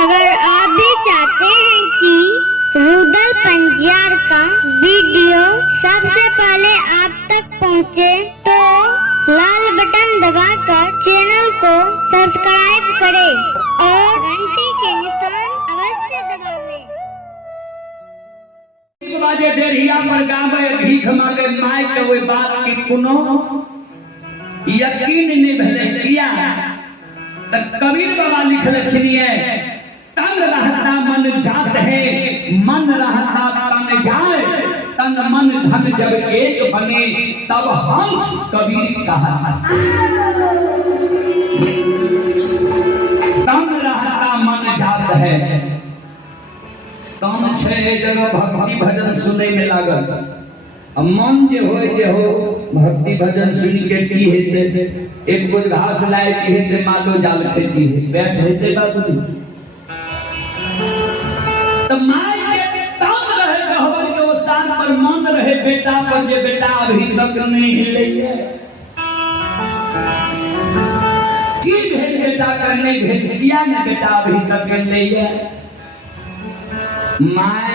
अगर आप भी चाहते हैं कि रूदल पंजियार का वीडियो सबसे पहले आप तक पहुंचे, तो लाल बटन दबाकर चैनल को सब्सक्राइब करें और घंटी के निशान अवश्य दबा लें। बाजे देरिया पर गावे भीख मांगे माय के वो बात की कुनो यकीन नहीं भेले किया त कबीर बाबा लिखले खिनिए तन रहता मन जात है मन रहता तन जाए तन मन धन जब एक बने तब हंस कबीर कहा तन रहता मन जात है तन छे जगह भक्ति भजन सुने में लागल मन जे हो भक्ति भजन सुन के की हेते एक बोझ घास लाए की हेते मालो जाल खेती है बैठ हेते बाबूजी तो माय के तन रहे कहबन के ओ शान पर मन रहे बेटा पर जे बेटा अभी तक नहीं हिले है की भेल बेटा करने भेल किया ना बेटा अभी तक नहीं है माय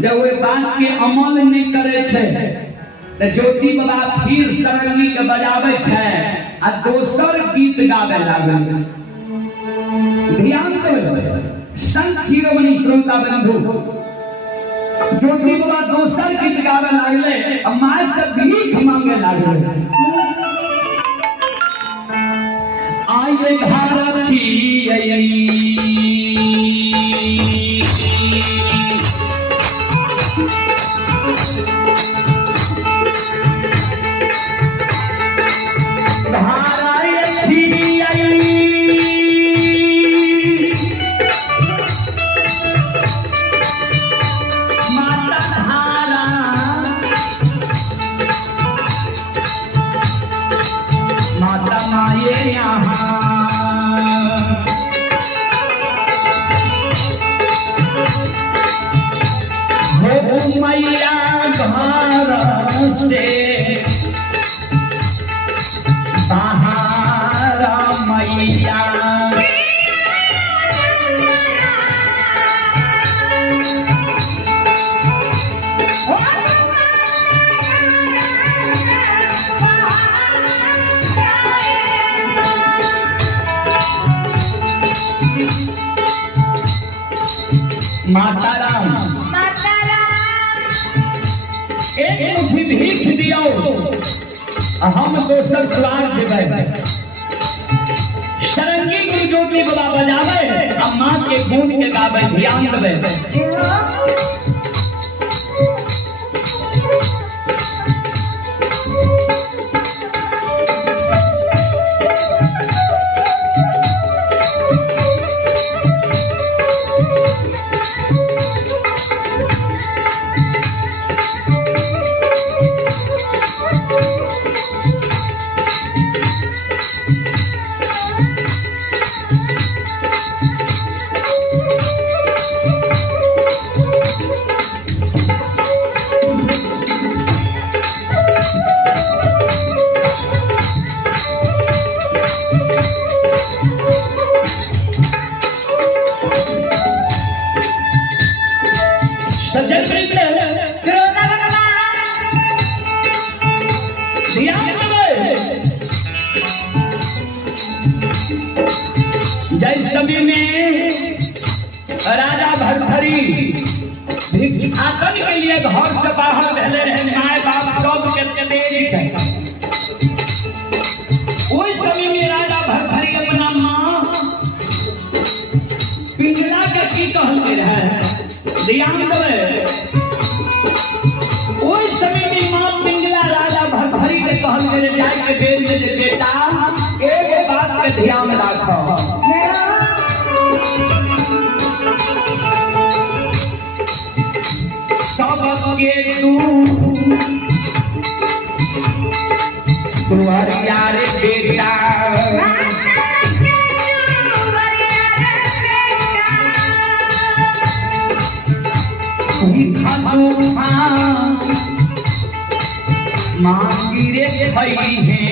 जब वे बात के अमल नहीं करे छे त ज्योति बाबा फिर सरंगी के बजावे छे आ दोसर गीत गावे लागल। ध्यान करो संत शिरोमणि श्रोता बंधु ज्योति बाबा दोसर गीत गावे लागले आ माय से भीख मांगे लागले। आये घर छी मैया घर से बाहर मैया माता राम एक मुट्ठी भीख दियो हम दोसर द्वार जेबै। सरंगी गुरु ज्योति बाबा बजावे आ मां के गुण के गावे ध्यान देबै। जय समय में राजा भरथरी भिक्षाटन के लिए घर से बाहर भेले रहे माय बाप सब के तेज है। उस समय में राजा भरथरी अपना मां पिंगला के की कहते रहे ध्यान देवे। उस समय में मां पिंगला राजा भरथरी के कहते रहे जाके बेल दे बेटा एक बात पे ध्यान रखो सबके तू हरियारे बेटा मांगी रे खई है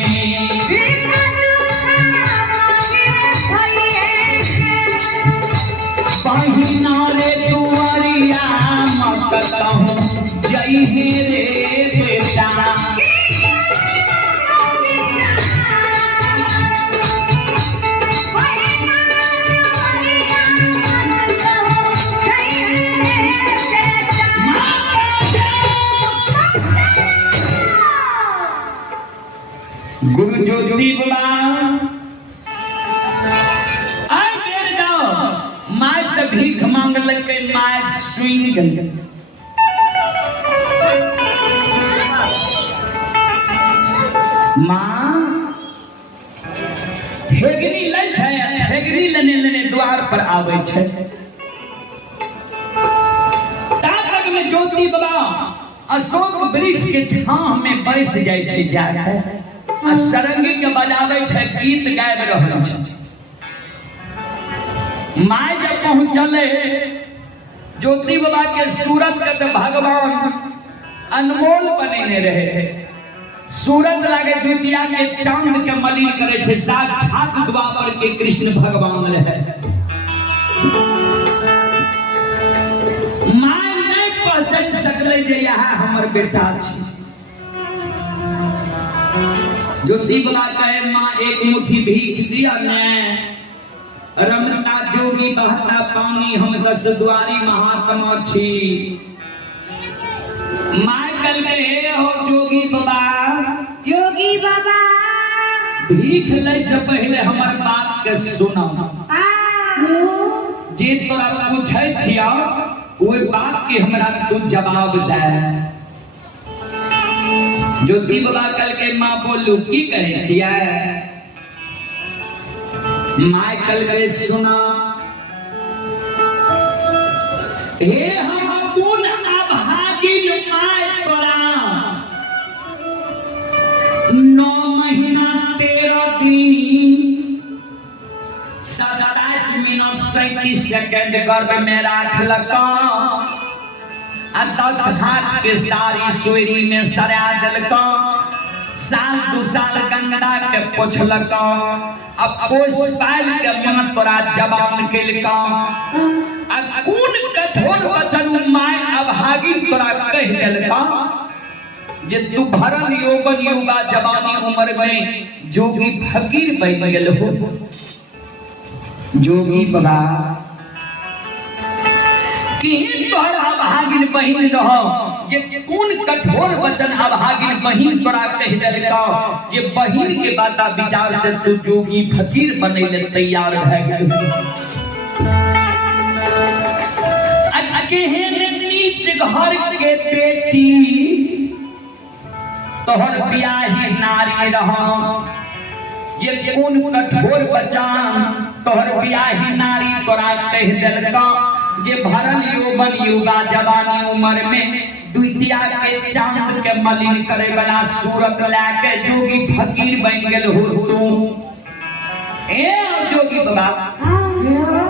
बहिना रे दुआरिया मकतहूँ जई हे रे बेटा गुरु ज्योति बाबा आई बेर जाओ माय से भीख मांग लगे माय सुन गई माँ ठेगनी ले छै ठेगनी लेने लेने द्वार पर आवे छै तातक में ज्योति बाबा अशोक वृक्ष के छांव में बैस जाय छै जाके आ सरंगी के बजावे छै गीत गायब रहल छै माय जब पहुंचले ज्योति बाबा के सूरत के तो भगवान अनमोल बनेने रहे सूरत लागे द्वितीया के चांद के मलिन करे छै साक्षात द्वापर के कृष्ण भगवान रहे माय नहीं पहचान सकले जे यह हमर बेटा छै ज्योति बाबा कहे माँ एक मुट्ठी भीख दिया ने रमता जोगी बहता पानी हम 10 द्वारी महात्मा छी माँ कल हे हो जोगी बाबा भीख ले से पहले हमार बात के सुनो जे तोरा पूछे छिया ओई बात के हमरा तू जवाब दे ज्योति बाबा कल के माँ बोलू की कहे छिया माय कल के सुना हे हम कोन अभागिन माय तोरा 9 महीना 13 दिन 27 मिनट 37 सेकंड गर्भ में राखलका 10 हाथ के सारी सोरी में सरा दिलका साल 2 साल गंगा के पोछलका अब पोछ पाल के मन तोरा जवान केलका कौन कठोर वचन माय अभागिन तोरा कह देलका जे तू भरल यौवन युवा जवानी उम्र में जोगी फकीर बन गेल हो जोगी बाबा केहन तोहर अभागिन बहिन रहो जे कौन कठोर वचन अभागिन बहिन तोरा कह देलका जे बहिन के बाता विचार से तू जोगी फकीर बने ले तैयार भ गेल केहन नीच घर के बेटी तोहर बियाही नारी रहो ये कौन कठोर वचन तोहर बियाही नारी तोरा कह देलका जे भरल यौवन युवा जवानी उम्र में द्वितीया के चांद के मलिन करे वाला सूरत लाके जोगी फकीर बन गेल हो तू ए जोगी बाबा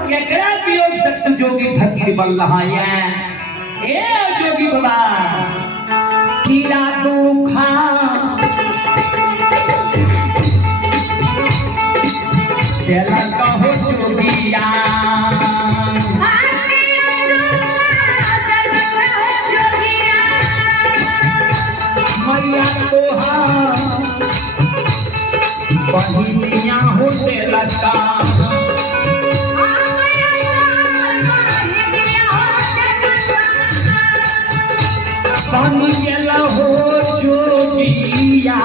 केकरा वियोग से तू जोगी फकीर बन रहा है ए जोगी बाबा कीड़ा दुखा तेरा कहो जोगिया बहिनिया होते लगा बन गेला हो जोगिया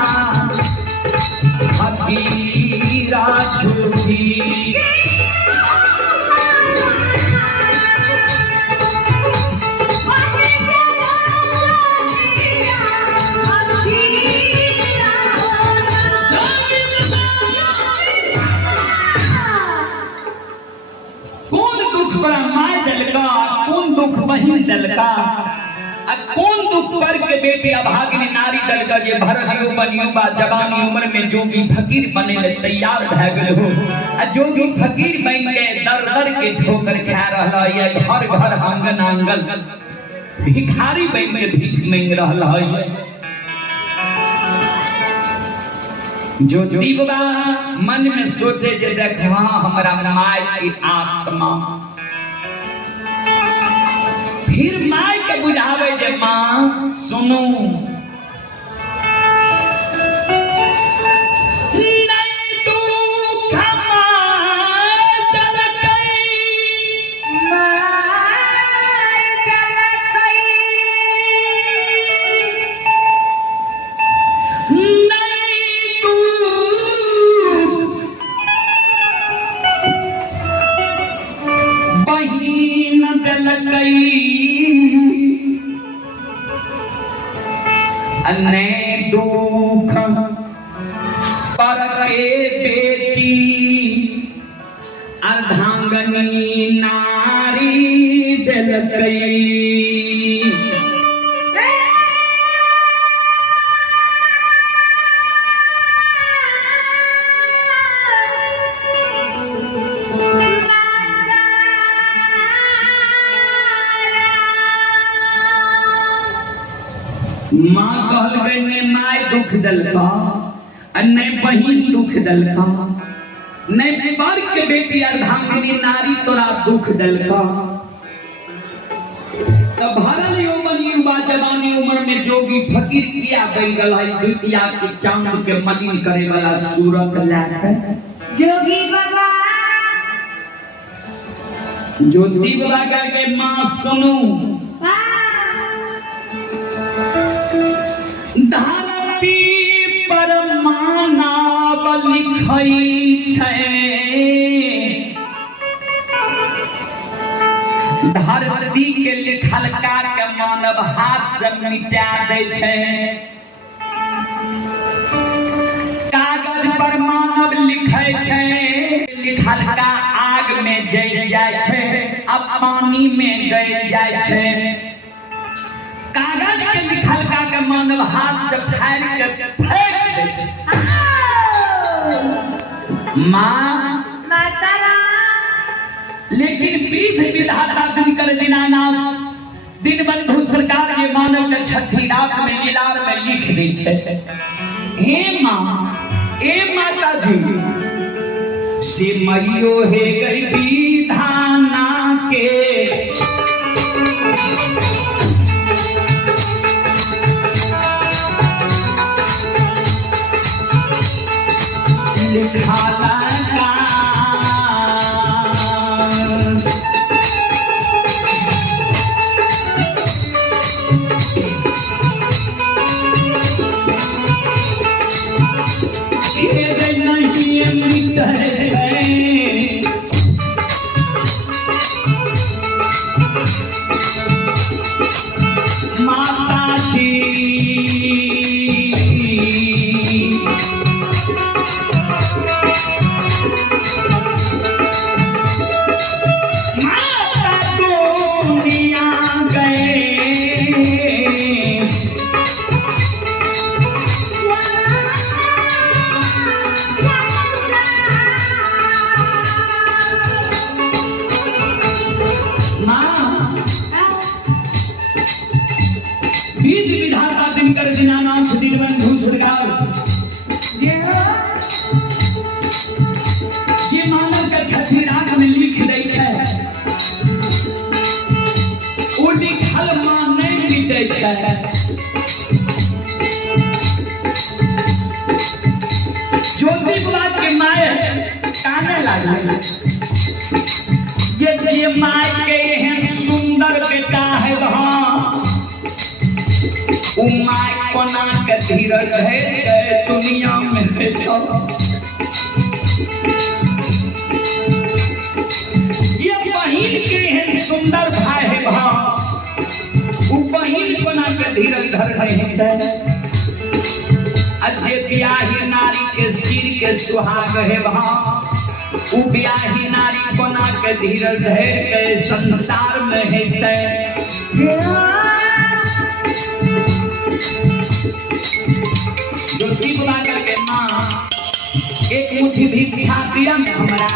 हकीरा जोगी बहिन दलका कौन दुख पर के बेटे अभागिनी नारी दलका जे भरल यौवन युवा जवानी उम्र में जोगी फकीर बने ले तैयार भ गेल हो जोगी फकीर बन के दर दर के ठोकर खा रहला ये घर घर आंगन आंगन भिखारी बन के भीख मांग रहला है जो दीवा मन में सोचे जे देखा हमरा माय की आत्मा सुनो अन्य दुख पर के बेटी अर्धांगनी नारी दिल गई। माँ कहल गई ने माय दुख दलका अन्य बहिन दुख दलका नहीं बार के बेटी अर्धांगिनी नारी तोरा दुख दलका। तब भरल यौवन युवा जवानी उम्र में जोगी फकीर किया बन गला द्वितीया के चांद के मलिन करे वाला सूरत लाकर जोगी बाबा ज्योति बाबा के माँ सुनू धरती पर मानव लिखै छै धरती के लिखल के मानव हाथ से मिटा दै छै। कागज पर मानव लिखै छै लिखल का आग में जल जाय छै अब पानी में गल जाय छै। कागज के लिखल का मानव हाथ से फाड़ के फेंक दै छै। माँ मातारा लेकिन पीठ विधाता दिनकर दीनानाथ दीनबंधु सरकार ये मानव के छठी रात में लीलार में लिख दै छै। हे माँ ए माता जी से मरियो हे गई विधाना के लिखाला माता जी दिनकर दीनानाथ दीनबंधु सरकार जे मानव के छठी रात में लिख दै छै ओ लिखल माँ नहीं मिटै छै। ज्योति बाबा के माय काने लागल ये माय के एहन सुंदर बेटा है वहाँ माय कोना के धीरज है दुनिया में भेजो। ये बहिन के एहन सुंदर भाई है भाव वो बहिन कोना के धीरज धर है। अजे ब्याही नारी के सिर के सुहाग है भाव वो ब्याही नारी कोना के धीरज है संसार में है। ज्योति बाबा के माँ एक मुट्ठी भिक्षा दिया हमरा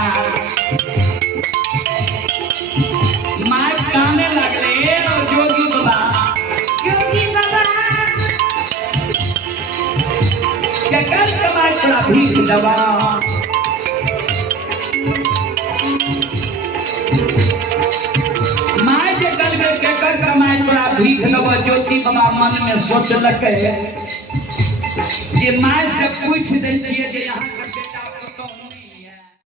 माँ काने लगले और जोगी बाबा केकर कमाई थोड़ा भीख दबा माँ जे कल केकर कमाई थोड़ा भीख लिखल ज्योति बाबा मन में सोचलक जे माय से पूछ दे छिए जे यहाँ